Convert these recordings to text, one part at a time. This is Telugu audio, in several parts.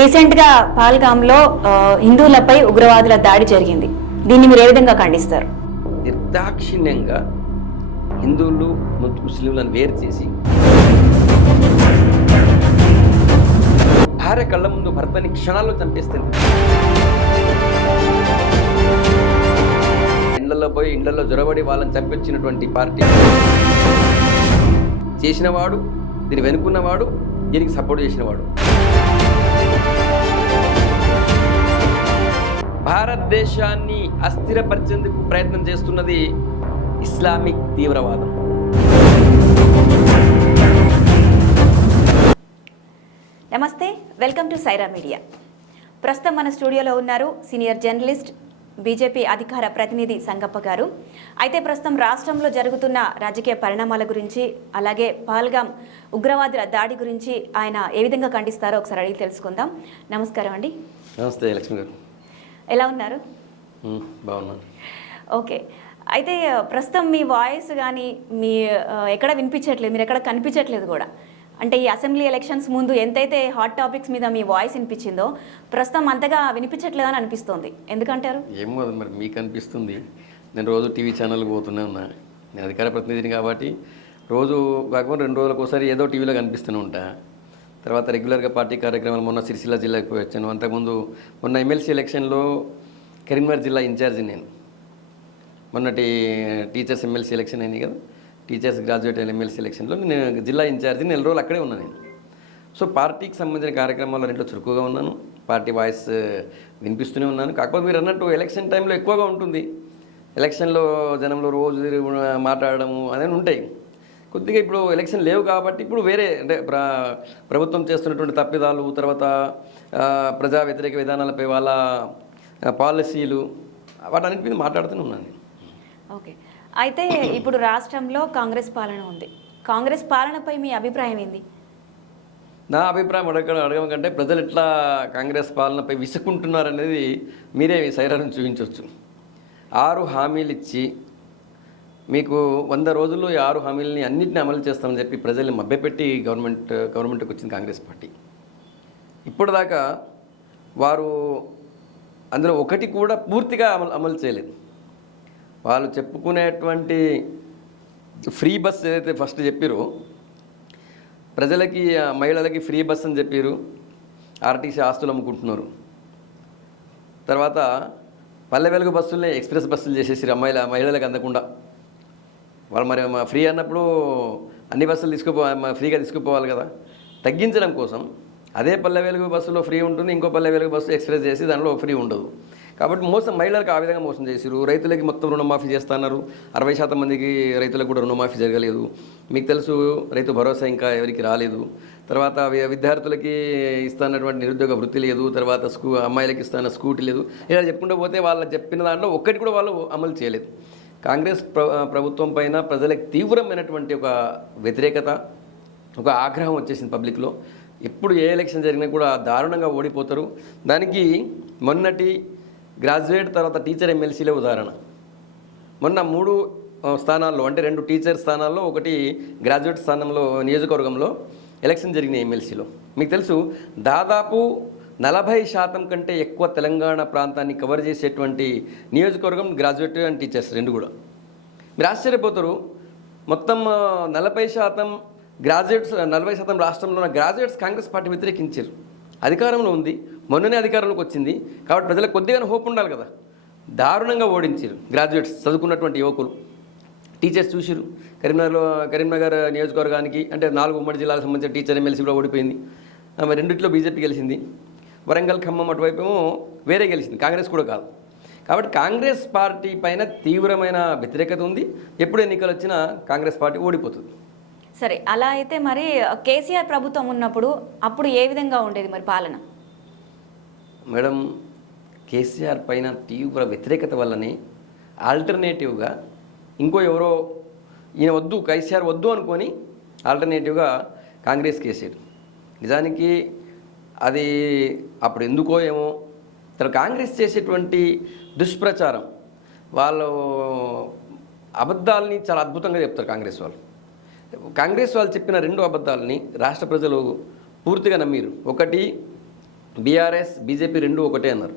రీసెంట్గా పాల్గామ్లో హిందువులపై ఉగ్రవాదుల దాడి జరిగింది. దీన్ని మీరు ఏ విధంగా ఖండిస్తారు? నిర్దాక్షిణ్యంగా హిందువులు ము- ముస్లింలను వేరు చేసి భార్య కళ్ళ ముందు భర్తని క్షణాల్లో చంపేస్తుంది. ఇండ్లలో పోయి ఇండ్లలో జొరబడి వాళ్ళని చంపించినటువంటి పార్టీ. చేసినవాడు దీన్ని వెనుకున్నవాడు దీనికి సపోర్ట్ చేసినవాడు. భారతదేశాన్ని అస్థిరపరిచేందుకు ప్రయత్నం చేస్తున్నది ఇస్లామిక్ తీవ్రవాదం. నమస్తే వెల్కమ్ టు సైరా మీడియా. ప్రస్తుతం మన స్టూడియోలో ఉన్నారు సీనియర్ జర్నలిస్ట్ బీజేపీ అధికార ప్రతినిధి సంగప్ప గారు. అయితే ప్రస్తుతం రాష్ట్రంలో జరుగుతున్న రాజకీయ పరిణామాల గురించి అలాగే పహల్గాం ఉగ్రవాదుల దాడి గురించి ఆయన ఏ విధంగా ఖండిస్తారో ఒకసారి అడిగి తెలుసుకుందాం. నమస్కారం అండి. నమస్తే లక్ష్మి గారు. ఎలా ఉన్నారు? బాగున్నాను. ఓకే. అయితే ప్రస్తుతం మీ వాయిస్ కానీ మీ ఎక్కడ వినిపించట్లేదు మీరు ఎక్కడ కనిపించట్లేదు కూడా. అంటే ఈ అసెంబ్లీ ఎలక్షన్స్ ముందు ఎంతైతే హాట్ టాపిక్స్ మీద మీ వాయిస్ వినిపించిందో ప్రస్తుతం అంతగా వినిపించట్లేదని అనిపిస్తోంది. ఎందుకంటారు? ఏమో అది మరి మీకు అనిపిస్తుంది. నేను రోజు టీవీ ఛానల్కి పోతూనే ఉన్నా. నేను అధికార ప్రతినిధిని కాబట్టి రోజు కాకపోతే రెండు రోజులకు ఒకసారి ఏదో టీవీలో కనిపిస్తూనే ఉంటా. తర్వాత రెగ్యులర్గా పార్టీ కార్యక్రమాలు మొన్న సిరిసిల్ల జిల్లాకి పోయి వచ్చాను. అంతకుముందు మొన్న ఎమ్మెల్సీ ఎలక్షన్లో కరీంనగర్ జిల్లా ఇన్ఛార్జి నేను. మొన్నటి టీచర్స్ ఎమ్మెల్సీ ఎలక్షన్ అయింది కదా? టీచర్స్ గ్రాడ్యుయేట్ ఎమ్మెల్సీ ఎలక్షన్లో నేను జిల్లా ఇన్ఛార్జి నెల రోజులు అక్కడే ఉన్నాను నేను. సో పార్టీకి సంబంధించిన కార్యక్రమాల్లో రెంట్లో చురుకుగా ఉన్నాను. పార్టీ వాయిస్ వినిపిస్తూనే ఉన్నాను. కాకపోతే మీరు అన్నట్టు ఎలక్షన్ టైంలో ఎక్కువగా ఉంటుంది. ఎలక్షన్లో జనంలో రోజు మాట్లాడడము అనేది ఉంటాయి. కొద్దిగా ఇప్పుడు ఎలక్షన్ లేవు కాబట్టి ఇప్పుడు వేరే అంటే ప్ర ప్రభుత్వం చేస్తున్నటువంటి తప్పిదాలు తర్వాత ప్రజా వ్యతిరేక విధానాలపై వాళ్ళ పాలసీలు వాటన్నిటి మీద మాట్లాడుతూనే ఉన్నాను నేను. ఓకే. అయితే ఇప్పుడు రాష్ట్రంలో కాంగ్రెస్ పాలన ఉంది. కాంగ్రెస్ పాలనపై మీ అభిప్రాయం ఏంది? నా అభిప్రాయం అడగ అడగడం కంటే ప్రజలు ఎట్లా కాంగ్రెస్ పాలనపై విసుకుంటున్నారనేది మీరే సైరాన్ని చూపించవచ్చు ఆరు హామీలు ఇచ్చి మీకు వంద రోజుల్లో ఈ ఆరు హామీలని అన్నింటిని అమలు చేస్తామని చెప్పి ప్రజల్ని మభ్యపెట్టి గవర్నమెంట్ గవర్నమెంట్కి వచ్చింది కాంగ్రెస్ పార్టీ. ఇప్పటిదాకా వారు అందులో ఒకటి కూడా పూర్తిగా అమలు అమలు చేయలేదు. వాళ్ళు చెప్పుకునేటువంటి ఫ్రీ బస్ ఏదైతే ఫస్ట్ చెప్పారో ప్రజలకి మహిళలకి ఫ్రీ బస్ అని చెప్పారు ఆర్టీసీ ఆస్తులు అమ్ముకుంటున్నారు. తర్వాత పల్లె వెలుగు బస్సులనే ఎక్స్ప్రెస్ బస్సులు చేసేసారు అమ్మాయిల మహిళలకు అందకుండా. వాళ్ళు మరి ఫ్రీ అన్నప్పుడు అన్ని బస్సులు తీసుకుపో ఫ్రీగా తీసుకుపోవాలి కదా. తగ్గించడం కోసం అదే పల్లె వెలుగు బస్సులో ఫ్రీ ఉంటుంది ఇంకో పల్లె వెలుగు బస్సు ఎక్స్ప్రెస్ చేసి దానిలో ఫ్రీ ఉండదు. కాబట్టి మోసం మహిళలకు ఆ విధంగా మోసం చేసిరు రైతులకి మొత్తం రుణమాఫీ చేస్తున్నారు. అరవై శాతం మందికి రైతులకు కూడా రుణమాఫీ జరగలేదు. మీకు తెలుసు రైతు భరోసా ఇంకా ఎవరికి రాలేదు. తర్వాత విద్యార్థులకి ఇస్తున్నటువంటి నిరుద్యోగ వృత్తి లేదు. తర్వాత స్కూ అమ్మాయిలకి ఇస్తున్న స్కూటీ లేదు. ఇలా చెప్పుకుంటూ పోతే వాళ్ళు చెప్పిన దాంట్లో ఒక్కటి కూడా వాళ్ళు అమలు చేయలేదు. కాంగ్రెస్ ప్ర ప్రభుత్వం పైన ప్రజలకు తీవ్రమైనటువంటి ఒక వ్యతిరేకత ఒక ఆగ్రహం వచ్చేసింది పబ్లిక్లో. ఎప్పుడు ఏ ఎలక్షన్ జరిగినా కూడా దారుణంగా ఓడిపోతారు. దానికి మొన్నటి గ్రాడ్యుయేట్ తర్వాత టీచర్ ఎమ్మెల్సీలే ఉదాహరణ. మొన్న మూడు స్థానాల్లో అంటే రెండు టీచర్ స్థానాల్లో ఒకటి గ్రాడ్యుయేట్ స్థానంలో నియోజకవర్గంలో ఎలక్షన్ జరిగినాయి ఎమ్మెల్సీలో. మీకు తెలుసు దాదాపు నలభై శాతం కంటే ఎక్కువ తెలంగాణ ప్రాంతాన్ని కవర్ చేసేటువంటి నియోజకవర్గం గ్రాడ్యుయేట్ అండ్ టీచర్స్ రెండు కూడా. మీరు ఆశ్చర్యపోతారు. మొత్తం నలభై శాతం గ్రాడ్యుయేట్స్ నలభై శాతం రాష్ట్రంలో ఉన్న గ్రాడ్యుయేట్స్ కాంగ్రెస్ పార్టీ వ్యతిరేకించారు. అధికారంలో ఉంది. మొన్ననే అధికారంలోకి వచ్చింది. కాబట్టి ప్రజలకు కొద్దిగా హోప్ ఉండాలి కదా. దారుణంగా ఓడించారు గ్రాడ్యుయేట్స్ చదువుకున్నటువంటి యువకులు. టీచర్స్ చూసిరు కరీంనగర్లో కరీంనగర్ నియోజకవర్గానికి అంటే నాలుగు ఉమ్మడి జిల్లాలకు సంబంధించిన టీచర్ ఎమ్మెల్సీ కూడా ఓడిపోయింది. ఆమె రెండిట్లో బీజేపీ గెలిచింది. వరంగల్ ఖమ్మం అటువైపు ఏమో వేరే గెలిచింది కాంగ్రెస్ కూడా కాదు. కాబట్టి కాంగ్రెస్ పార్టీ పైన తీవ్రమైన వ్యతిరేకత ఉంది. ఎప్పుడు ఎన్నికలు వచ్చినా కాంగ్రెస్ పార్టీ ఓడిపోతుంది. సరే అలా అయితే మరి కేసీఆర్ ప్రభుత్వం ఉన్నప్పుడు అప్పుడు ఏ విధంగా ఉండేది మరి పాలన? మేడం కేసీఆర్ పైన తీవ్ర వ్యతిరేకత వల్లనే ఆల్టర్నేటివ్గా ఇంకో ఎవరో ఈయన వద్దు కేసీఆర్ వద్దు అనుకొని ఆల్టర్నేటివ్గా కాంగ్రెస్ కేసీఆర్ నిజానికి అది అప్పుడు ఎందుకో ఏమో. తర్వాత కాంగ్రెస్ చేసేటువంటి దుష్ప్రచారం. వాళ్ళు అబద్ధాలని చాలా అద్భుతంగా చెప్తారు కాంగ్రెస్ వాళ్ళు. కాంగ్రెస్ వాళ్ళు చెప్పిన రెండు అబద్ధాలని రాష్ట్ర ప్రజలు పూర్తిగా నమ్మిరు. ఒకటి బీఆర్ఎస్ బీజేపీ రెండు ఒకటే అన్నారు.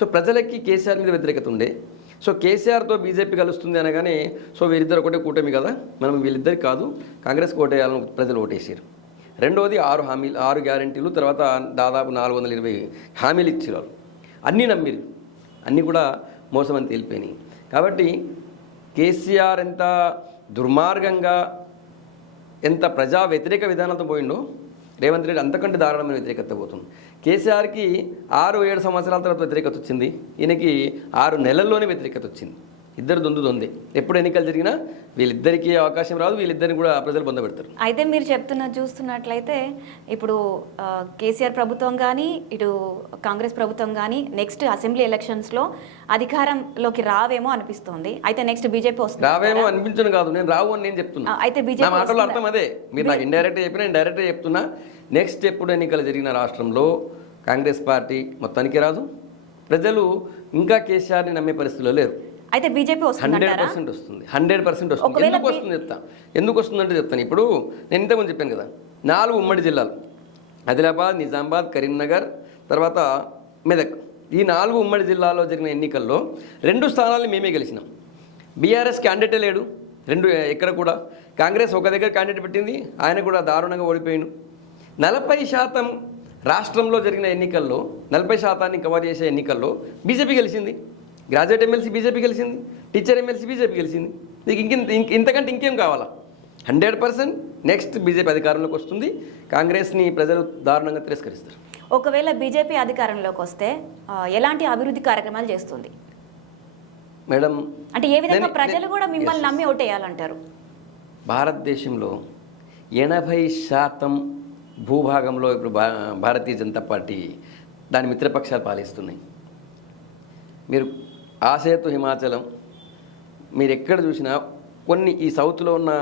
సో ప్రజలకి కేసీఆర్ మీద వ్యతిరేకత ఉండే. సో కేసీఆర్తో బీజేపీ కలుస్తుంది అనగానే సో వీరిద్దరు ఒకటే కూటమి కదా? మనం వీళ్ళిద్దరికి కాదు. కాంగ్రెస్ ఓటేయాలని ప్రజలు ఓటేసారు రెండవది ఆరు హామీలు ఆరు గ్యారంటీలు తర్వాత దాదాపు నాలుగు వందల ఇరవై హామీలు ఇచ్చారు వాళ్ళు అన్నీ నమ్మిరు అన్నీ కూడా మోసం అని తేలిపోయినాయి. కాబట్టి కేసీఆర్ ఎంత దుర్మార్గంగా ఎంత ప్రజా వ్యతిరేక విధానాలతో పోయిండో రేవంత్ రెడ్డి అంతకంటే దారుణమైన వ్యతిరేకత పోతుంది. కేసీఆర్కి ఆరు ఏడు సంవత్సరాల తర్వాత వ్యతిరేకత వచ్చింది. ఈయనకి ఆరు నెలల్లోనే వ్యతిరేకత వచ్చింది. ఇద్దరు దొందు దొందే. ఎప్పుడు ఎన్నికలు జరిగినా వీళ్ళిద్దరికీ అవకాశం రాదు వీళ్ళిద్దరిని కూడా ప్రజలు పొందబెడతారు అయితే మీరు చెప్తున్న చూస్తున్నట్లయితే ఇప్పుడు కేసీఆర్ ప్రభుత్వం కానీ ఇటు కాంగ్రెస్ ప్రభుత్వం కానీ నెక్స్ట్ అసెంబ్లీ ఎలక్షన్స్లో అధికారంలోకి రావేమో అనిపిస్తోంది. అయితే నెక్స్ట్ బీజేపీ వస్తుంది రావేమో అనిపించను కాదు. నేను రావు అని నేను చెప్తున్నా. అయితే నా మాటలో? అర్థం అదే మీరు నాకు ఇండైరెక్ట్ చెప్పిన నేను డైరెక్ట్ చెప్తున్నా. నెక్స్ట్ ఎప్పుడు ఎన్నికలు జరిగిన రాష్ట్రంలో కాంగ్రెస్ పార్టీ మొత్తానికి రాదు. ప్రజలు ఇంకా కేసీఆర్ని నమ్మే పరిస్థితిలో లేరు. అయితే బీజేపీ హండ్రెడ్ పర్సెంట్ వస్తుంది. హండ్రెడ్ పర్సెంట్ వస్తుంది. ఎందుకు వస్తుంది చెప్తా? ఎందుకు వస్తుందంటే చెప్తాను. ఇప్పుడు నేను ఇంతకుముందు చెప్పాను కదా నాలుగు ఉమ్మడి జిల్లాలు. ఆదిలాబాద్ నిజామాబాద్ కరీంనగర్ తర్వాత మెదక్. ఈ నాలుగు ఉమ్మడి జిల్లాలో జరిగిన ఎన్నికల్లో రెండు స్థానాలు మేమే గెలిచినాం. బీఆర్ఎస్ క్యాండిడేటే లేడు. రెండు ఎక్కడ కూడా. కాంగ్రెస్ ఒక దగ్గర క్యాండిడేట్ పెట్టింది. ఆయన కూడా దారుణంగా ఓడిపోయాడు. నలభై శాతం రాష్ట్రంలో జరిగిన ఎన్నికల్లో నలభై శాతాన్ని కవర్ చేసే ఎన్నికల్లో బీజేపీ గెలిచింది. గ్రాడ్యుయేట్ ఎమ్మెల్సీ బీజేపీ గెలిచింది. టీచర్ ఎమ్మెల్సీ బీజేపీ గెలిచింది. నీకు ఇంక ఇంక- ఇంతకంటే ఇంకేం కావాలా? హండ్రెడ్ పర్సెంట్ నెక్స్ట్ బీజేపీ అధికారంలోకి వస్తుంది. కాంగ్రెస్ని ప్రజలు దారుణంగా తిరస్కరిస్తారు. ఒకవేళ బీజేపీ అధికారంలోకి వస్తే ఎలాంటి అభివృద్ధి కార్యక్రమాలు చేస్తుంది? మేడం అంటే ఏ విధంగా ప్రజలు కూడా మిమ్మల్ని. నమ్మి ఓటేయాలంటారు? భారతదేశంలో ఎనభై శాతం భూభాగంలో ఇప్పుడు భారతీయ జనతా పార్టీ దాని మిత్రపక్షాలు పాలిస్తున్నాయి. మీరు ఆసేతు హిమాచలం మీరు ఎక్కడ చూసినా కొన్ని ఈ సౌత్లో ఉన్న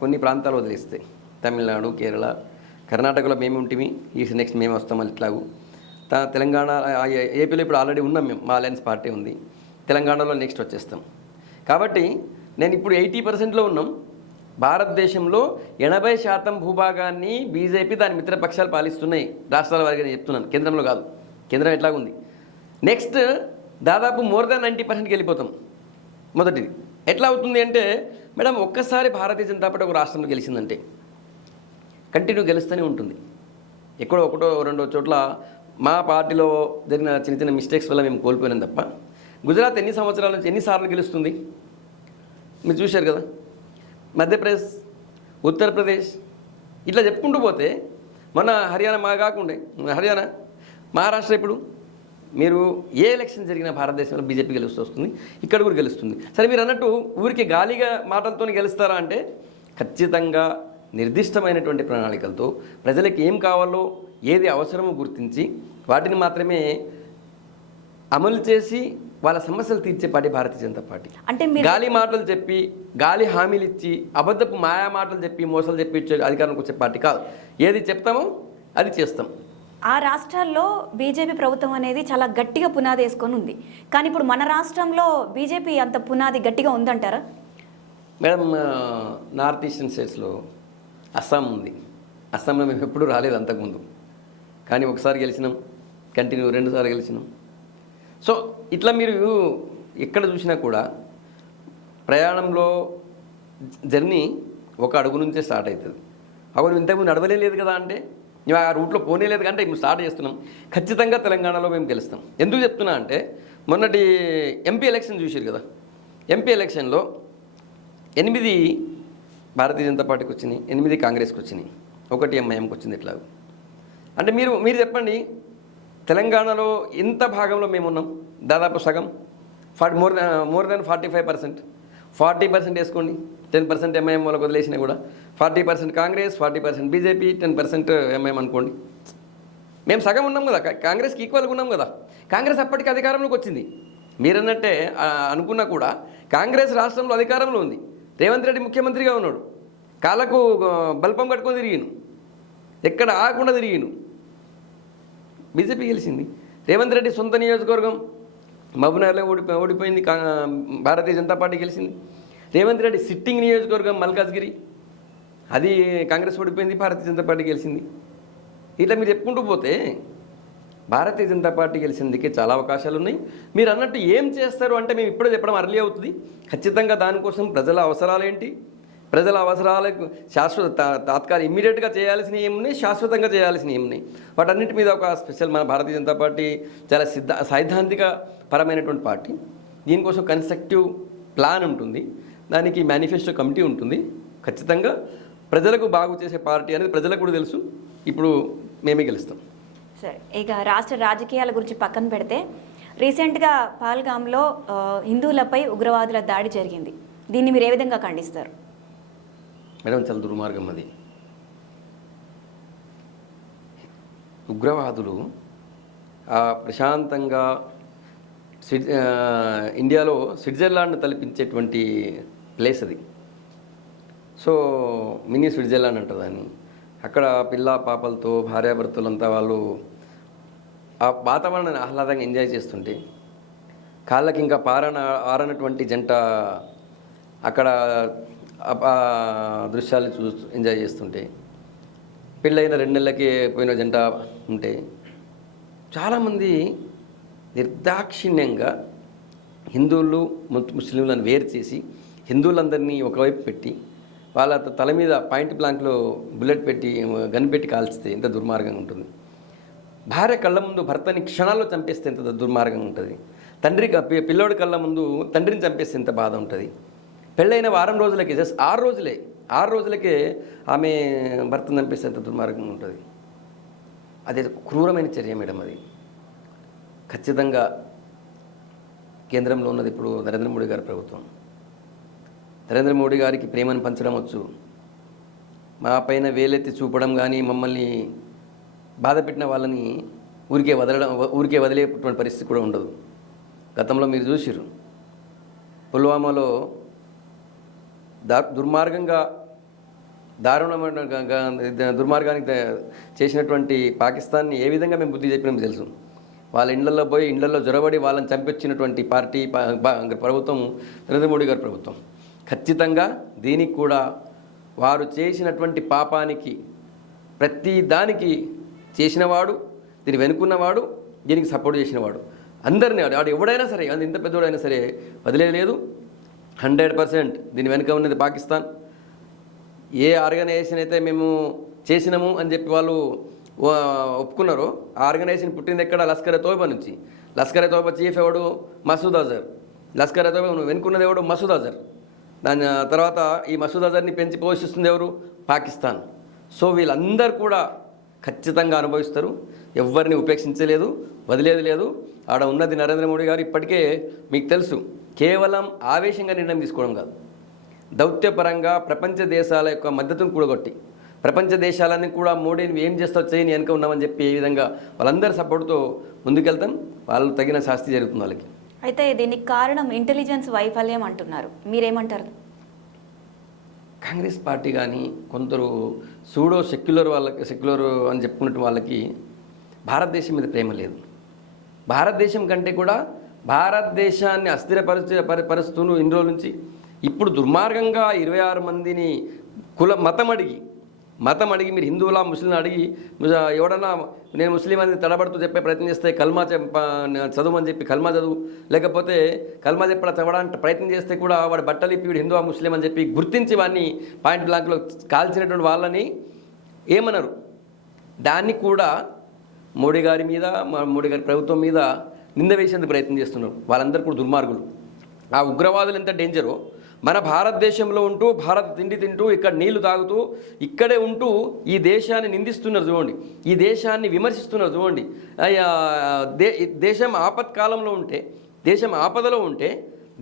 కొన్ని ప్రాంతాలు వదిలిస్తాయి తమిళనాడు కేరళ కర్ణాటకలో మేము ఉంటిమి ఈ నెక్స్ట్ మేము వస్తాం మళ్ళీ ఇట్లాగూ. తెలంగాణ ఏపీలో ఇప్పుడు ఆల్రెడీ ఉన్నాం మేము మా అలయన్స్ పార్టీ ఉంది. తెలంగాణలో నెక్స్ట్ వచ్చేస్తాం. కాబట్టి నేను ఇప్పుడు ఎయిటీ పర్సెంట్లో ఉన్నాం. భారతదేశంలో ఎనభై శాతం భూభాగాన్ని బీజేపీ దాని మిత్రపక్షాలు పాలిస్తున్నాయి. రాష్ట్రాల వారిగా నేను చెప్తున్నాను కేంద్రంలో కాదు కేంద్రం ఎట్లాగుంది. నెక్స్ట్ దాదాపు మోర్ దాన్ నైంటీ పర్సెంట్కి వెళ్ళిపోతాం. మొదటిది. ఎట్లా అవుతుంది అంటే మేడం ఒక్కసారి భారతీయ జనతా పార్టీ ఒక రాష్ట్రంలో గెలిచిందంటే కంటిన్యూ గెలుస్తూనే ఉంటుంది. ఎక్కడో ఒకటో రెండో చోట్ల మా పార్టీలో జరిగిన చిన్న చిన్న మిస్టేక్స్ వల్ల మేము కోల్పోయినాం తప్ప గుజరాత్ ఎన్ని సంవత్సరాల నుంచి ఎన్నిసార్లు గెలుస్తుంది? మీరు చూశారు కదా? మధ్యప్రదేశ్ ఉత్తరప్రదేశ్ ఇట్లా చెప్పుకుంటూ పోతే మన హర్యానా మా కాకుండా హర్యానా మహారాష్ట్ర ఇప్పుడు మీరు ఏ ఎలక్షన్ జరిగినా భారతదేశంలో బీజేపీ గెలుస్తూ వస్తుంది ఇక్కడ కూడా గెలుస్తుంది. సరే మీరు అన్నట్టు ఊరికి గాలిగా మాటలతో గెలుస్తారా అంటే ఖచ్చితంగా నిర్దిష్టమైనటువంటి ప్రణాళికలతో ప్రజలకు ఏం కావాలో ఏది అవసరమో గుర్తించి వాటిని మాత్రమే అమలు చేసి వాళ్ళ సమస్యలు తీర్చే పార్టీ భారతీయ జనతా పార్టీ. అంటే గాలి మాటలు చెప్పి గాలి హామీలు ఇచ్చి అబద్ధపు మాయా మాటలు చెప్పి మోసాలు చెప్పి ఇచ్చే అధికారంలోకి వచ్చే పార్టీ కాదు. ఏది చెప్తామో అది చేస్తాం. ఆ రాష్ట్రాల్లో బీజేపీ ప్రభుత్వం అనేది చాలా గట్టిగా పునాది వేసుకొని ఉంది. కానీ ఇప్పుడు మన రాష్ట్రంలో బీజేపీ అంత పునాది గట్టిగా ఉందంటారా? మేడం నార్త్ ఈస్టర్న్ స్టేట్స్లో అస్సాం ఉంది. అస్సాంలో మేము ఎప్పుడూ రాలేదు అంతకుముందు. కానీ ఒకసారి గెలిచినాం కంటిన్యూ రెండుసార్లు గెలిచినాం. సో ఇట్లా మీరు ఎక్కడ చూసినా కూడా ప్రయాణంలో జర్నీ ఒక అడుగు నుంచే స్టార్ట్ అవుతుంది. అవును ఇంతకుముందు నడవలే లేదు కదా అంటే? మేము ఆ రూట్లో పోనే లేదు కంటే ఇప్పుడు స్టార్ట్ చేస్తున్నాం. ఖచ్చితంగా తెలంగాణలో మేము గెలుస్తాం. ఎందుకు చెప్తున్నా అంటే మొన్నటి ఎంపీ ఎలక్షన్ చూసారు కదా. ఎంపీ ఎలక్షన్లో ఎనిమిది భారతీయ జనతా పార్టీకి వచ్చినాయి ఎనిమిది కాంగ్రెస్కి వచ్చినాయి. ఒకటి ఎంఐఎంకి వచ్చింది ఇట్లా అంటే మీరు మీరు చెప్పండి తెలంగాణలో ఎంత భాగంలో మేము ఉన్నాం. దాదాపు సగం. Forty more more than forty five percent. Forty percent వేసుకోండి. టెన్ పర్సెంట్ ఎంఐఎం వాళ్ళకి వదిలేసినా కూడా forty percent Congress forty percent BJP ten percent MIM అనుకోండి. మేము సగం ఉన్నాం కదా కాంగ్రెస్కి ఈక్వల్గా ఉన్నాం కదా. కాంగ్రెస్ అప్పటికి అధికారంలోకి వచ్చింది. మీరన్నట్టే అనుకున్నా కూడా కాంగ్రెస్ రాష్ట్రంలో అధికారంలో ఉంది. రేవంత్ రెడ్డి ముఖ్యమంత్రిగా ఉన్నాడు. కాళ్ళకు బల్పం కట్టుకొని తిరిగిను ఎక్కడ ఆగకుండా తిరిగిను బీజేపీ గెలిచింది. రేవంత్ రెడ్డి సొంత నియోజకవర్గం. మహబూబ్నగర్లో ఓడిపో ఓడిపోయింది కా భారతీయ జనతా పార్టీ గెలిచింది. రేవంత్ రెడ్డి సిట్టింగ్ నియోజకవర్గం మల్కాజ్గిరి. అది కాంగ్రెస్ ఓడిపోయింది భారతీయ జనతా పార్టీ గెలిచింది. ఇట్లా మీరు చెప్పుకుంటూ పోతే భారతీయ జనతా పార్టీ గెలిచేందుకే చాలా అవకాశాలు ఉన్నాయి. మీరు అన్నట్టు ఏం చేస్తారు అంటే మేము ఇప్పుడే చెప్పడం అర్లీ అవుతుంది. ఖచ్చితంగా దానికోసం ప్రజల అవసరాలు ఏంటి? ప్రజల అవసరాలకు శాశ్వత తాత్కాలిక ఇమ్మీడియట్గా చేయాల్సినవి ఏమున్నాయి? శాశ్వతంగా చేయాల్సినవి ఏమున్నాయి? వాటన్నిటి మీద ఒక స్పెషల్ మన భారతీయ జనతా పార్టీ చాలా సిద్ధ సైద్ధాంతిక పరమైనటువంటి పార్టీ. దీనికోసం కన్స్ట్రక్టివ్ ప్లాన్ ఉంటుంది. దానికి మేనిఫెస్టో కమిటీ ఉంటుంది. ఖచ్చితంగా ప్రజలకు బాగు చేసే పార్టీ అనేది ప్రజలకు కూడా తెలుసు. ఇప్పుడు మేమే గెలుస్తాం. సరే ఇక రాష్ట్ర రాజకీయాల గురించి పక్కన పెడితే రీసెంట్గా పాల్గాంలో ఆ, హిందువులపై ఉగ్రవాదుల దాడి జరిగింది. దీన్ని మీరు ఏ విధంగా ఖండిస్తారు? మేడం చాలా దుర్మార్గం అది. ఉగ్రవాదులు ప్రశాంతంగా ఇండియాలో స్విట్జర్లాండ్ తలపించేటువంటి ప్లేస్ అది. సో మినీ స్విట్జర్లాండ్ అంటారు దాన్ని. అక్కడ పిల్ల పాపలతో భార్యాభర్తలంతా వాళ్ళు ఆ వాతావరణాన్ని ఆహ్లాదంగా ఎంజాయ్ చేస్తుంటే కాళ్ళకి ఇంకా పారన ఆరనటువంటి జంట అక్కడ దృశ్యాలు చూ ఎంజాయ్ చేస్తుంటే పెళ్ళైన రెండు నెలలకి పోయిన జంట ఉంటే చాలామంది నిర్దాక్షిణ్యంగా హిందువులు ము- ముస్లింలను వేరు చేసి హిందువులందరినీ ఒకవైపు పెట్టి వాళ్ళ తల మీద పాయింట్ బ్లాంక్లో బుల్లెట్ పెట్టి గన్ పెట్టి కాల్చితే ఎంత దుర్మార్గంగా ఉంటుంది. భార్య కళ్ళ ముందు భర్తని క్షణాల్లో చంపేస్తే ఎంత దుర్మార్గంగా ఉంటుంది. తండ్రి పిల్లోడి కళ్ళ ముందు తండ్రిని చంపేస్తే ఎంత బాధ ఉంటుంది. పెళ్ళైన వారం రోజులకి జస్ట్ ఆరు రోజులే ఆరు రోజులకే ఆమె భర్తను చంపేస్తే ఎంత దుర్మార్గంగా ఉంటుంది. అది క్రూరమైన చర్య మేడం అది. ఖచ్చితంగా కేంద్రంలో ఉన్నది ఇప్పుడు నరేంద్ర మోడీ గారి ప్రభుత్వం. నరేంద్ర మోడీ గారికి ప్రేమను పంచడం వచ్చు. మా పైన వేలెత్తి చూపడం కానీ మమ్మల్ని బాధ పెట్టిన వాళ్ళని ఊరికే వదలడం ఊరికే వదిలేటువంటి పరిస్థితి కూడా ఉండదు. గతంలో మీరు చూసిర్రు. పుల్వామాలో దా దుర్మార్గంగా దారుణమైన దుర్మార్గానికి చేసినటువంటి పాకిస్తాన్ని ఏ విధంగా మేము బుద్ధి చెప్పినాం తెలుసు. వాళ్ళ ఇండ్లలో పోయి ఇండ్లలో జొరబడి వాళ్ళని చంపించినటువంటి పార్టీ ప్రభుత్వం నరేంద్ర మోడీ గారి ప్రభుత్వం. ఖచ్చితంగా దీనికి కూడా వారు చేసినటువంటి పాపానికి ప్రతి దానికి చేసినవాడు దీని వెనుకున్నవాడు దీనికి సపోర్ట్ చేసినవాడు. అందరినీ వాడు వాడు ఎవడైనా సరే అది ఇంత పెద్దోడైనా సరే వదిలేదు హండ్రెడ్ పర్సెంట్ దీని వెనుక ఉన్నది పాకిస్తాన్. ఏ ఆర్గనైజేషన్ అయితే మేము చేసినాము అని చెప్పి వాళ్ళు ఒప్పుకున్నారు ఒప్పుకున్నారో ఆ ఆర్గనైజేషన్ పుట్టింది ఎక్కడ? లస్కర్ తోబా నుంచి. లస్కర్ తోబా చీఫ్ ఎవడు? మసూద్ అజర్. లస్కర్ తోబా వెనుకున్నది ఎవడు? మసూద్ అజర్. దాని తర్వాత ఈ మసూద్ అజర్ని పెంచి పోషిస్తుంది ఎవరు? పాకిస్తాన్. సో వీళ్ళందరూ కూడా ఖచ్చితంగా అనుభవిస్తారు. ఎవరిని ఉపేక్షించలేదు వదిలేదు లేదు. ఆడ ఉన్నది నరేంద్ర మోడీ గారు ఇప్పటికే మీకు తెలుసు కేవలం ఆవేశంగా నిర్ణయం తీసుకోవడం కాదు. దౌత్యపరంగా ప్రపంచ దేశాల యొక్క మద్దతును కూడగొట్టి ప్రపంచ దేశాలన్నీ కూడా మోడీని ఏం చేస్తావు చేయని వెనుక ఉన్నామని చెప్పి ఏ విధంగా వాళ్ళందరి సపోర్ట్తో ముందుకెళ్తాం. వాళ్ళు తగిన శాస్తి జరుగుతుంది వాళ్ళకి. అయితే దీనికి కారణం ఇంటెలిజెన్స్ వైఫల్యం అంటున్నారు. మీరేమంటారు? కాంగ్రెస్ పార్టీ కానీ కొందరు సూడో సెక్యులర్ వాళ్ళకి సెక్యులర్ అని చెప్పుకున్నట్టు వాళ్ళకి భారతదేశం మీద ప్రేమ లేదు. భారతదేశం కంటే కూడా భారతదేశాన్ని అస్థిరపరిచే పరి పరిస్థితులు ఇన్ని రోజుల నుంచి ఇప్పుడు దుర్మార్గంగా ఇరవై ఆరు మందిని కుల మతం అడిగి మతం అడిగి మీరు హిందువులా ముస్లిం అడిగి ఎవడన్నా నేను ముస్లిం అని తడబడుతూ చెప్పే ప్రయత్నం చేస్తే కల్మా చదువు అని చెప్పి కల్మా చదువు. లేకపోతే కల్మా చెప్పడం చదవడానికి ప్రయత్నం చేస్తే కూడా వాడు బట్టలు ఇప్పి హిందువా ముస్లిం అని చెప్పి గుర్తించి వాడిని పాయింట్ బ్లాంక్లో కాల్చినటువంటి వాళ్ళని ఏమన్నారు దాన్ని కూడా మోడీ గారి మీద మా మోడీ గారి ప్రభుత్వం మీద నింద వేసేందుకు ప్రయత్నం చేస్తున్నారు. వాళ్ళందరూ కూడా దుర్మార్గులు. ఆ ఉగ్రవాదులు ఎంత డేంజరో మన భారతదేశంలో ఉంటూ భారత్ తిండి తింటూ ఇక్కడ నీళ్ళు తాగుతూ ఇక్కడే ఉంటూ ఈ దేశాన్ని నిందిస్తున్నారు చూడండి. ఈ దేశాన్ని విమర్శిస్తున్నారు చూడండి. దే దేశం ఆపత్కాలంలో ఉంటే దేశం ఆపదలో ఉంటే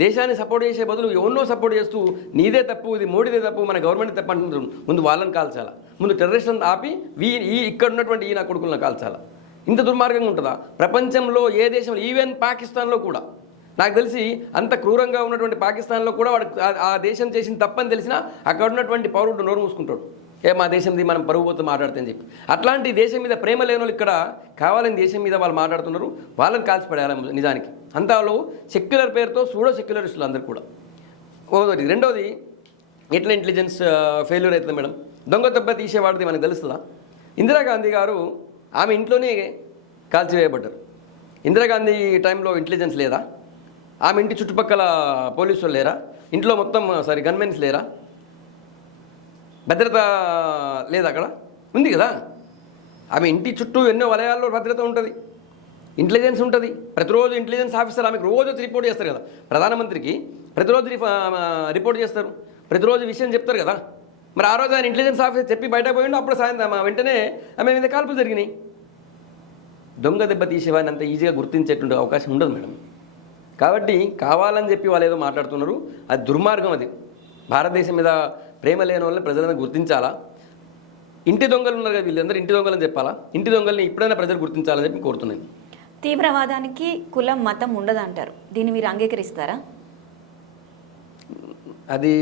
దేశాన్ని సపోర్ట్ చేసే బదులు ఎవరినో సపోర్ట్ చేస్తూ నీదే తప్పు ఇది మోడీదే తప్పు మన గవర్నమెంట్ తప్పు అంటున్నారు. ముందు వాళ్ళని కాల్చాలా? ముందు టెర్రరిస్టులను ఆపి వీ ఈ ఇక్కడ ఉన్నటువంటి ఈ నా కొడుకులను కాల్చాలా? ఇంత దుర్మార్గంగా ఉంటుందా? ప్రపంచంలో ఏ దేశంలో ఈవెన్ పాకిస్తాన్లో కూడా. నాకు తెలిసి అంత క్రూరంగా ఉన్నటువంటి పాకిస్తాన్లో కూడా వాడు ఆ- దేశం చేసిన తప్పని తెలిసినా అక్కడ ఉన్నటువంటి పౌరుడు నోరు మూసుకుంటాడు. ఏ మా దేశంది మనం పరుగు పోతూ మాట్లాడితే చెప్పి. అట్లాంటి దేశం మీద ప్రేమ లేని ఇక్కడ కావాలని దేశం మీద వాళ్ళు మాట్లాడుతున్నారు. వాళ్ళని కాల్చిపడేయాలి నిజానికి. అంతలో సెక్యులర్ పేరుతో సూడో సెక్యులరిస్టులు అందరు కూడా. ఒకటి రెండోది ఎట్లా ఇంటెలిజెన్స్ ఫెయిల్యూర్ అవుతుంది మేడం. దొంగ దెబ్బ తీసేవాడిది మనకు తెలుస్తుందా? ఇందిరాగాంధీ గారు ఆమె ఇంట్లోనే కాల్చివేయబడ్డారు. ఇందిరాగాంధీ టైంలో ఇంటెలిజెన్స్ లేదా? ఆమె ఇంటి చుట్టుపక్కల పోలీసులు లేరా? ఇంట్లో మొత్తం సారీ గన్మెన్స్ లేరా? భద్రత లేదా అక్కడ? ఉంది కదా? ఆమె ఇంటి చుట్టూ ఎన్నో వలయాల్లో భద్రత ఉంటుంది. ఇంటెలిజెన్స్ ఉంటుంది. ప్రతిరోజు ఇంటెలిజెన్స్ ఆఫీసర్ ఆమెకు రోజు రిపోర్ట్ చేస్తారు కదా. ప్రధానమంత్రికి ప్రతిరోజు రిపోర్ట్ చేస్తారు. ప్రతిరోజు విషయం చెప్తారు కదా. మరి ఆ రోజు ఆయన ఇంటెలిజెన్స్ ఆఫీసర్ చెప్పి బయట పోయిండు అప్పుడు సాయంత్రం ఆ వెంటనే ఆమె మీద కాల్పులు జరిగినాయి. దొంగ దెబ్బ తీసేవాడిని అంత ఈజీగా గుర్తించేటువంటి అవకాశం ఉండదు మేడం. కాబట్టి కావాలని చెప్పి వాళ్ళు ఏదో మాట్లాడుతున్నారు. అది దుర్మార్గం అది. భారతదేశం మీద ప్రేమ లేని వాళ్ళని ప్రజలను గుర్తించాలా? ఇంటి దొంగలు ఉన్నారు కదా వీళ్ళందరూ ఇంటి దొంగలని చెప్పాలా? ఇంటి దొంగల్ని ఇప్పుడైనా ప్రజలు గుర్తించాలని చెప్పి కోరుతున్నాను తీవ్రవాదానికి కులం మతం ఉండదంటారు. దీన్ని మీరు అంగీకరిస్తారా? అది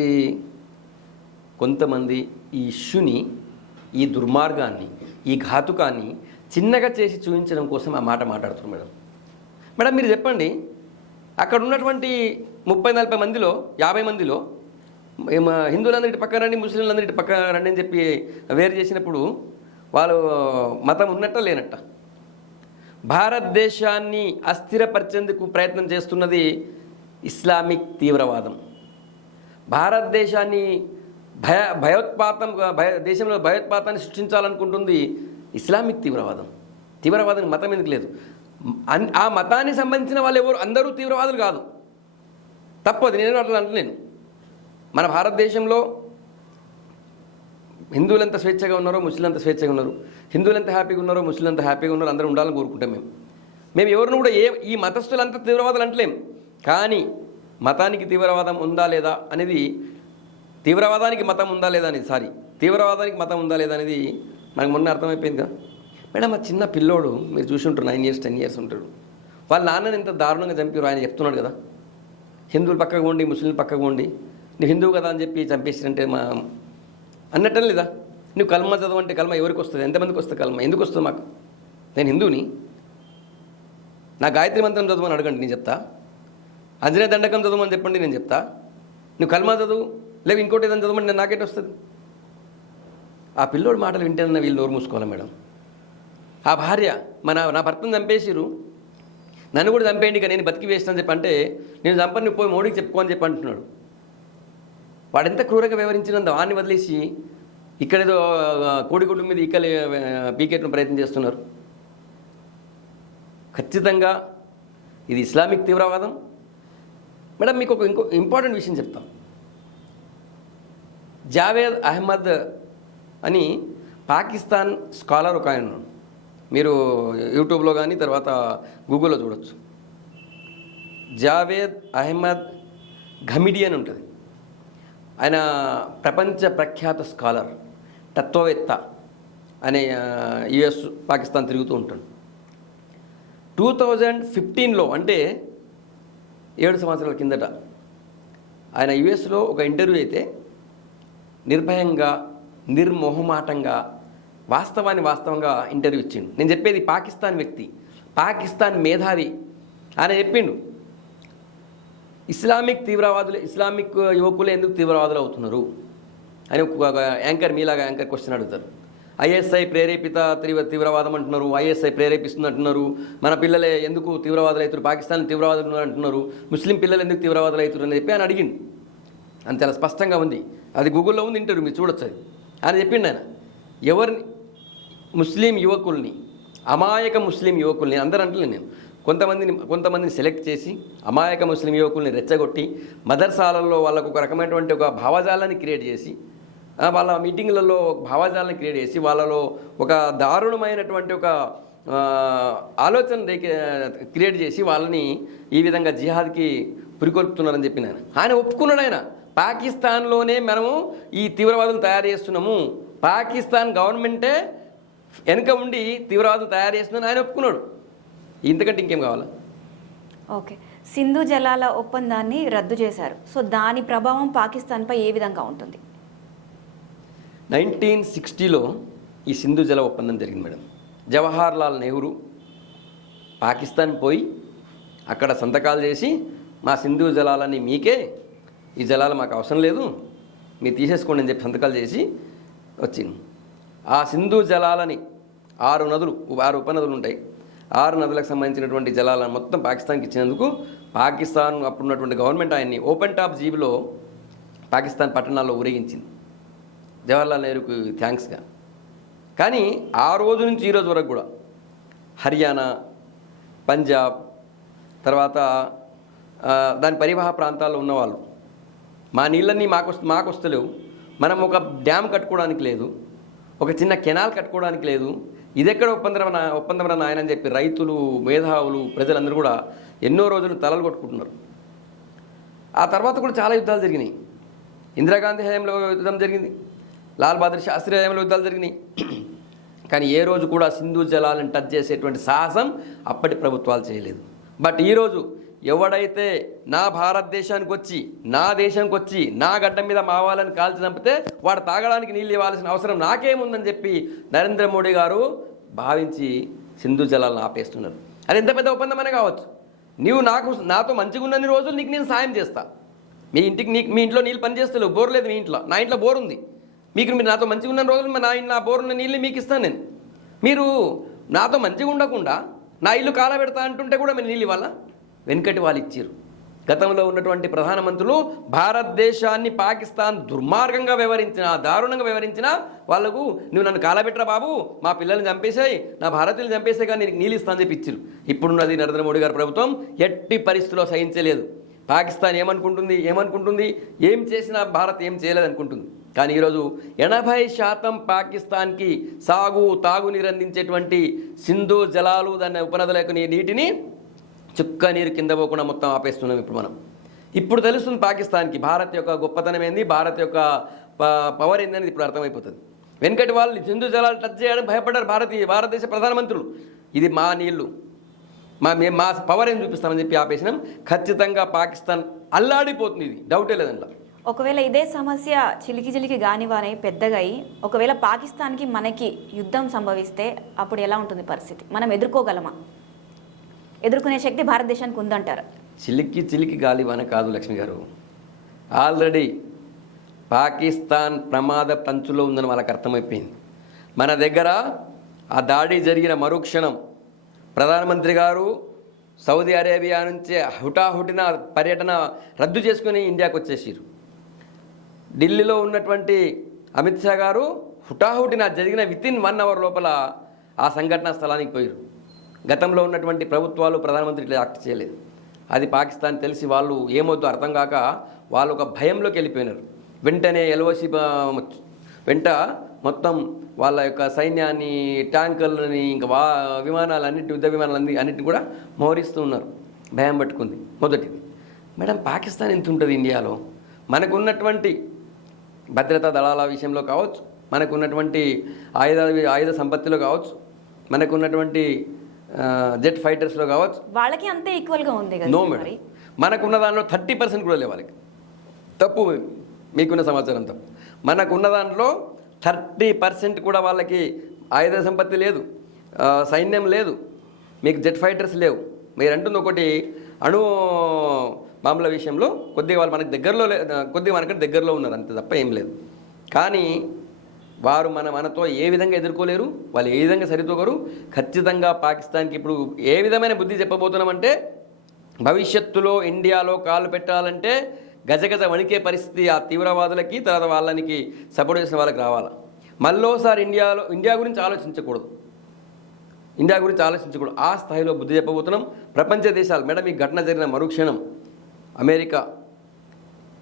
కొంతమంది ఈ ఇష్యూని ఈ దుర్మార్గాన్ని ఈ ఘాతుకాన్ని చిన్నగా చేసి చూపించడం కోసం ఆ మాట మాట్లాడుతున్నారు మేడం. మేడం మీరు చెప్పండి. అక్కడ ఉన్నటువంటి ముప్పై నలభై మందిలో యాభై మందిలో ఏమ పక్కన రండి ముస్లింలందరి పక్కన రండి అని చెప్పి వేరు చేసినప్పుడు వాళ్ళు మతం ఉన్నట్ట లేనట్ట. భారతదేశాన్ని అస్థిరపరిచేందుకు ప్రయత్నం చేస్తున్నది ఇస్లామిక్ తీవ్రవాదం. భారతదేశాన్ని భయ భయోత్పాతం భయ దేశంలో భయోత్పాతాన్ని సృష్టించాలనుకుంటుంది ఇస్లామిక్ తీవ్రవాదం. తీవ్రవాదం మతం ఎందుకు లేదు? ఆ మతానికి సంబంధించిన వాళ్ళు ఎవరు? అందరూ తీవ్రవాదులు కాదు. తప్పదు. నేను అట్లా అంటలేను మన భారతదేశంలో హిందువులు ఎంత స్వేచ్ఛగా ఉన్నారో ముస్లింలు ఎంత స్వేచ్ఛగా ఉన్నారు. హిందువులు ఎంత హ్యాపీగా ఉన్నారో ముస్లింలు ఎంత హ్యాపీగా ఉన్నారో అందరూ ఉండాలని కోరుకుంటాం మేము. మేము ఎవరిని కూడా ఏ ఈ మతస్థులంతా తీవ్రవాదులు అంటలేం. కానీ మతానికి తీవ్రవాదం ఉందా లేదా అనేది తీవ్రవాదానికి మతం ఉందా లేదా అనేది సారీ తీవ్రవాదానికి మతం ఉందా లేదా అనేది మనకు మొన్న అర్థమైపోయింది కదా. మేడం ఆ చిన్న పిల్లోడు మీరు చూసి ఉంటారు నైన్ ఇయర్స్ టెన్ ఇయర్స్ ఉంటాడు. వాళ్ళ నాన్నని ఎంత దారుణంగా చంపారు ఆయన చెప్తున్నాడు కదా. హిందువులు పక్కకు ఉండి ముస్లింలు పక్కకు ఉండి నువ్వు హిందువు కదా అని చెప్పి చంపేసినంటే మా అన్నట్టం లేదా? నువ్వు కల్మ చదవంటే కల్మ ఎవరికి వస్తుంది? ఎంతమందికి వస్తుంది కల్మ? ఎందుకు వస్తుంది మాకు? నేను హిందువుని. నా గాయత్రి మంత్రం చదవమని అడగండి నేను చెప్తా. అంజనే దండకం చదవమని చెప్పండి నేను చెప్తా. నువ్వు కల్మా చదువు లేక ఇంకోటి ఏదైనా చదవమని నేను నాకేంటి వస్తుంది? ఆ పిల్లోడి మాటలు వింటేనన్న వీళ్ళు నోరు మూసుకోవాలి మేడం. ఆ భార్య మన నా భర్తను చంపేసిరు నన్ను కూడా చంపేయండి ఇక నేను బతికి వేస్తాను చెప్పి అంటే నేను చంపని పోయి మోడీకి చెప్పుకో అని చెప్పి అంటున్నాడు. వాడు ఎంత క్రూరంగా వ్యవహరించినంత వాడిని వదిలేసి ఇక్కడేదో కోడిగుడ్డు మీద ఇక్కలే పీకెట్ను ప్రయత్నం చేస్తున్నారు. ఖచ్చితంగా ఇది ఇస్లామిక్ తీవ్రవాదం. మేడం మీకు ఒక ఇంకో ఇంపార్టెంట్ విషయం చెప్తాం. జావేద్ అహ్మద్ అని పాకిస్తాన్ స్కాలర్ ఒక ఆయన ఉన్నాడు. మీరు యూట్యూబ్లో కానీ తర్వాత గూగుల్లో చూడొచ్చు. జావేద్ అహ్మద్ ఘమిడి అని ఉంటుంది. ఆయన ప్రపంచ ప్రఖ్యాత స్కాలర్ తత్వవేత్త అనే యుఎస్ పాకిస్తాన్ తిరుగుతూ ఉంటాడు. టూ థౌజండ్ ఫిఫ్టీన్లో అంటే ఏడు సంవత్సరాల కిందట ఆయన యుఎస్లో ఒక ఇంటర్వ్యూ అయితే నిర్భయంగా నిర్మోహమాటంగా వాస్తవాన్ని వాస్తవంగా ఇంటర్వ్యూ ఇచ్చిండు. నేను చెప్పేది పాకిస్తాన్ వ్యక్తి పాకిస్తాన్ మేధావి. ఆయన చెప్పిండు ఇస్లామిక్ తీవ్రవాదులు ఇస్లామిక్ యువకులు ఎందుకు తీవ్రవాదులు అవుతున్నారు? అని ఒక యాంకర్ మీలాగా యాంకర్ క్వశ్చన్ అడుగుతారు. ఐఎస్ఐ ప్రేరేపిత తీవ్ర తీవ్రవాదం అంటున్నారు ఐఎస్ఐ ప్రేరేపిస్తుంది అంటున్నారు మన పిల్లలే ఎందుకు తీవ్రవాదులు అవుతారు పాకిస్తాన్ తీవ్రవాదులు అంటున్నారు ముస్లిం పిల్లలు ఎందుకు తీవ్రవాదులు అవుతారు అని చెప్పి ఆయన అడిగిండు. అని చాలా స్పష్టంగా ఉంది. అది గూగుల్లో ఉంది ఇంటర్వ్యూ మీరు చూడొచ్చు అది. ఆయన చెప్పిండు ఆయన. ఎవరిని? ముస్లిం యువకుల్ని అమాయక ముస్లిం యువకుల్ని అందరూ అంటలేను నేను. కొంతమందిని కొంతమందిని సెలెక్ట్ చేసి అమాయక ముస్లిం యువకుల్ని రెచ్చగొట్టి మదర్సాలలో వాళ్ళకు ఒక రకమైనటువంటి ఒక భావజాలాన్ని క్రియేట్ చేసి వాళ్ళ మీటింగ్లలో ఒక భావజాలాన్ని క్రియేట్ చేసి వాళ్ళలో ఒక దారుణమైనటువంటి ఒక ఆలోచన క్రియేట్ చేసి వాళ్ళని ఈ విధంగా జిహాద్కి పురికొల్పుతున్నారని చెప్పి నేను. ఆయన ఒప్పుకున్నాడు ఆయన. పాకిస్తాన్లోనే మనము ఈ తీవ్రవాదులు తయారు చేస్తున్నాము. పాకిస్తాన్ గవర్నమెంటే వెనుక ఉండి తీవ్రవాదులు తయారు చేస్తుందని ఆయన ఒప్పుకున్నాడు. ఇంతకంటే ఇంకేం కావాలా? ఓకే. సింధు జలాల ఒప్పందాన్ని రద్దు చేశారు. సో దాని ప్రభావం పాకిస్తాన్పై ఏ విధంగా ఉంటుంది? నైన్టీన్ సిక్స్టీలో ఈ సింధు జల ఒప్పందం జరిగింది మేడం. జవహర్ లాల్ నెహ్రూ పాకిస్తాన్ పోయి అక్కడ సంతకాలు చేసి మా సింధు జలాలని మీకే ఈ జలాలు మాకు అవసరం లేదు మీరు తీసేసుకోండి అని చెప్పి సంతకాలు చేసి వచ్చింది. ఆ సింధు జలాలని ఆరు నదులు ఆరు ఉపనదులు ఉంటాయి ఆరు నదులకు సంబంధించినటువంటి జలాలను మొత్తం పాకిస్తాన్కి ఇచ్చినందుకు పాకిస్తాన్ అప్పుడున్నటువంటి గవర్నమెంట్ ఆయన్ని ఓపెన్ టాప్ జీబీలో పాకిస్తాన్ పట్టణాల్లో ఊరేగించింది. జవహర్లాల్ నెహ్రూకు థ్యాంక్స్గా. కానీ ఆ రోజు నుంచి ఈరోజు వరకు కూడా హర్యానా పంజాబ్ తర్వాత దాని పరివాహ ప్రాంతాల్లో ఉన్నవాళ్ళు మా నీళ్ళన్నీ మాకు మాకు వస్తలేవు మనం ఒక డ్యామ్ కట్టుకోవడానికి లేదు ఒక చిన్న కెనాల్ కట్టుకోవడానికి లేదు. ఇదెక్కడ ఒప్పందం ఒప్పందం నాయన అని చెప్పి రైతులు మేధావులు ప్రజలందరూ కూడా ఎన్నో రోజులు తలలు కొట్టుకుంటున్నారు. ఆ తర్వాత కూడా చాలా యుద్ధాలు జరిగినాయి. ఇందిరాగాంధీ హయాంలో యుద్ధం జరిగింది. లాల్ బహదూర్ శాస్త్రి హయాంలో యుద్ధాలు జరిగినాయి. కానీ ఏ రోజు కూడా సింధు జలాలను టచ్ చేసేటువంటి సాహసం అప్పటి ప్రభుత్వాలు చేయలేదు. బట్ ఈరోజు ఎవడైతే నా భారతదేశానికి వచ్చి నా దేశానికి వచ్చి నా గడ్డ మీద మావాలని కాల్చి చంపితే వాడు తాగడానికి నీళ్ళు ఇవ్వాల్సిన అవసరం నాకేముందని చెప్పి నరేంద్ర మోడీ గారు భావించి సింధు జలాలను ఆపేస్తున్నారు. అది ఎంత పెద్ద ఒప్పందమనే కావచ్చు. నీవు నాకు నాతో మంచిగా ఉన్నన్ని రోజులు నీకు నేను సాయం చేస్తా. మీ ఇంటికి నీకు మీ ఇంట్లో నీళ్ళు పని బోర్ లేదు మీ ఇంట్లో నా ఇంట్లో బోర్ ఉంది. మీకు మీరు నాతో మంచిగా ఉన్న రోజులు నా ఇంట్లో నా బోర్ ఉన్న నీళ్ళు మీకు ఇస్తాను నేను. మీరు నాతో మంచిగా ఉండకుండా నా ఇల్లు కాల పెడతా అంటుంటే కూడా మీరు నీళ్ళు ఇవ్వాలా? వెనుకటి వాళ్ళు ఇచ్చారు. గతంలో ఉన్నటువంటి ప్రధానమంత్రులు భారతదేశాన్ని పాకిస్తాన్ దుర్మార్గంగా వ్యవహరించిన దారుణంగా వ్యవహరించిన వాళ్ళకు నువ్వు నన్ను కాలబెట్టరా బాబు మా పిల్లల్ని చంపేసాయి నా భారతీయులు చంపేసే కానీ నీకు నీళ్ళు అని చెప్పి ఇప్పుడున్నది నరేంద్ర మోడీ గారి ప్రభుత్వం ఎట్టి పరిస్థితిలో సహించలేదు. పాకిస్తాన్ ఏమనుకుంటుంది ఏమనుకుంటుంది ఏం చేసినా భారత్ ఏం చేయలేదు అనుకుంటుంది. కానీ ఈరోజు ఎనభై శాతం పాకిస్తాన్కి సాగు తాగునీరు అందించేటువంటి సింధు జలాలు దాని ఉపనదుల నీటిని చుక్క నీరు కింద పోకుండా మొత్తం ఆపేస్తున్నాం ఇప్పుడు మనం. ఇప్పుడు తెలుస్తుంది పాకిస్తాన్కి భారత్ యొక్క గొప్పతనం ఏంది? భారత్ యొక్క ప- పవర్ ఏందని ఇప్పుడు అర్థమైపోతుంది. వెనుకటి వాళ్ళు సింధు జలాలు టచ్ చేయడం భయపడ్డారు భారతీయ భారతదేశ ప్రధానమంత్రులు. ఇది మా నీళ్ళు మా మేము మా పవర్ ఏం చూపిస్తామని చెప్పి ఆపేసినాం. ఖచ్చితంగా పాకిస్తాన్ అల్లాడిపోతుంది ఇది. డౌటే లేదంట ఒకవేళ ఇదే సమస్య చిలికి చిలికి గానివారై పెద్దగా అయి ఒకవేళ పాకిస్తాన్కి మనకి యుద్ధం సంభవిస్తే అప్పుడు ఎలా ఉంటుంది పరిస్థితి? మనం ఎదుర్కోగలమా? ఎదుర్కొనే శక్తి భారతదేశానికి ఉందంటారు. చిలికి చిలికి గాలివాన కాదు లక్ష్మి గారు. ఆల్రెడీ పాకిస్తాన్ ప్రమాద పంచులో ఉందని వాళ్ళకి అర్థమైపోయింది. మన దగ్గర ఆ దాడి జరిగిన మరుక్షణం ప్రధానమంత్రి గారు సౌదీ అరేబియా నుంచి హుటాహుటిన పర్యటన రద్దు చేసుకుని ఇండియాకు వచ్చేసారు ఢిల్లీలో ఉన్నటువంటి అమిత్ షా గారు హుటాహుటిన జరిగిన వితిన్ వన్ అవర్ లోపల ఆ సంఘటనా స్థలానికి పోయారు గతంలో ఉన్నటువంటి ప్రభుత్వాలు ప్రధానమంత్రి ఇట్లా యాక్ట్ చేయలేదు. అది పాకిస్తాన్ తెలిసి వాళ్ళు ఏమవుతుందో అర్థం కాక వాళ్ళు ఒక భయంలోకి వెళ్ళిపోయినారు. వెంటనే ఎల్ఓసి వెంట మొత్తం వాళ్ళ యొక్క సైన్యాన్ని ట్యాంకర్లని ఇంకా వా విమానాలన్నిటి యుద్ధ విమానాలన్నీ అన్నిటిని కూడా మోహరిస్తూ ఉన్నారు. భయం పట్టుకుంది మొదటిది. మేడం పాకిస్తాన్ ఎంత ఉంటుంది ఇండియాలో? మనకు ఉన్నటువంటి భద్రతా దళాల విషయంలో కావచ్చు మనకు ఉన్నటువంటి ఆయుధ ఆయుధ సంపత్తిలో కావచ్చు మనకు ఉన్నటువంటి జెట్ ఫైటర్స్లో కావచ్చు. వాళ్ళకి అంతే ఈక్వల్గా ఉంది కదా నో మేడం. మనకున్న దాంట్లో థర్టీ పర్సెంట్ కూడా లేవు వాళ్ళకి. తప్పు మీకున్న సమాచారం తప్పు. మనకున్న దాంట్లో థర్టీ పర్సెంట్ కూడా వాళ్ళకి ఆయుధ సంపత్తి లేదు సైన్యం లేదు మీకు జెట్ ఫైటర్స్ లేవు. మీరు అంటుంది ఒకటి అణు బాంబుల విషయంలో కొద్దిగా వాళ్ళు మనకి దగ్గరలో లే కొద్దిగా మనకంటే దగ్గరలో ఉన్నారు అంతే తప్ప ఏం లేదు. కానీ వారు మన మనతో ఏ విధంగా ఎదుర్కోలేరు? వాళ్ళు ఏ విధంగా సరితూగరు? ఖచ్చితంగా పాకిస్తాన్కి ఇప్పుడు ఏ విధమైన బుద్ధి చెప్పబోతున్నామంటే భవిష్యత్తులో ఇండియాలో కాలు పెట్టాలంటే గజగజ వణికే పరిస్థితి ఆ తీవ్రవాదులకి తర్వాత వాళ్ళనికి సపోర్ట్ చేసిన వాళ్ళకి రావాలా? మళ్ళోసారి ఇండియాలో ఇండియా గురించి ఆలోచించకూడదు. ఇండియా గురించి ఆలోచించకూడదు. ఆ స్థాయిలో బుద్ధి చెప్పబోతున్నాం. ప్రపంచ దేశాలు మేడం ఈ ఘటన జరిగిన మరుక్షణం అమెరికా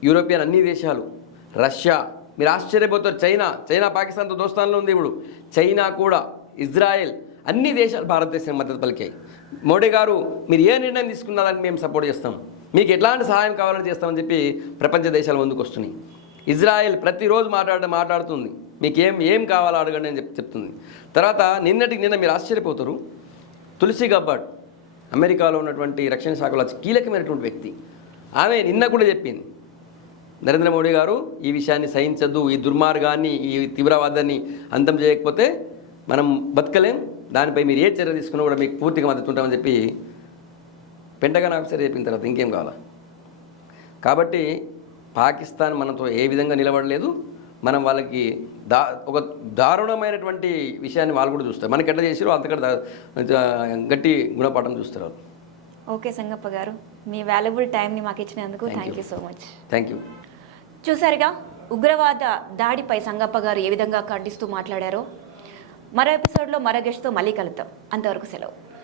యూరోపియన్ అన్ని దేశాలు రష్యా మీరు ఆశ్చర్యపోతారు. చైనా చైనా పాకిస్తాన్తో దోస్తాన్లో ఉంది ఇప్పుడు. చైనా కూడా ఇజ్రాయెల్ అన్ని దేశాలు భారతదేశం మద్దతు పలికాయి. మోడీ గారు మీరు ఏ నిర్ణయం తీసుకున్నారని మేము సపోర్ట్ చేస్తాం. మీకు ఎట్లాంటి సహాయం కావాలని చేస్తామని చెప్పి ప్రపంచ దేశాలు ముందుకు వస్తున్నాయి. ఇజ్రాయెల్ ప్రతిరోజు మాట్లాడ మాట్లాడుతుంది. మీకు ఏం ఏం కావాలో అడగండి అని చెప్పి చెప్తుంది. తర్వాత నిన్నటికి నిన్న మీరు ఆశ్చర్యపోతారు. తులసి గబ్బాడ్ అమెరికాలో ఉన్నటువంటి రక్షణ శాఖలో కీలకమైనటువంటి వ్యక్తి. ఆమె నిన్న కూడా చెప్పింది. నరేంద్ర మోడీ గారు ఈ విషయాన్ని సహించద్దు ఈ దుర్మార్గాన్ని ఈ తీవ్రవాదాన్ని అంతం చేయకపోతే మనం బతకలేం. దానిపై మీరు ఏ చర్య తీసుకున్నా కూడా మీకు పూర్తిగా మద్దతు ఉంటామని చెప్పి పెంటగాన్ ఆఫీసర్ చెప్పిన తర్వాత ఇంకేం కావాలా? కాబట్టి పాకిస్తాన్ మనతో ఏ విధంగా నిలబడలేదు. మనం వాళ్ళకి దా ఒక దారుణమైనటువంటి విషయాన్ని వాళ్ళు కూడా చూస్తారు. మనకి ఎట్లా చేసిరో అంతకంటే గట్టి గుణపాఠం చూస్తారు వాళ్ళు. ఓకే సంగప్ప గారు. మీ వాల్యుబుల్ టైంని మాకు ఇచ్చినందుకు thank. You so much thank you చూసారుగా ఉగ్రవాద దాడిపై సంగప్ప గారు ఏ విధంగా ఖండిస్తూ మాట్లాడారో మరో ఎపిసోడ్లో మరో గెస్ట్తో మళ్ళీ కలుద్దాం. అంతవరకు సెలవు.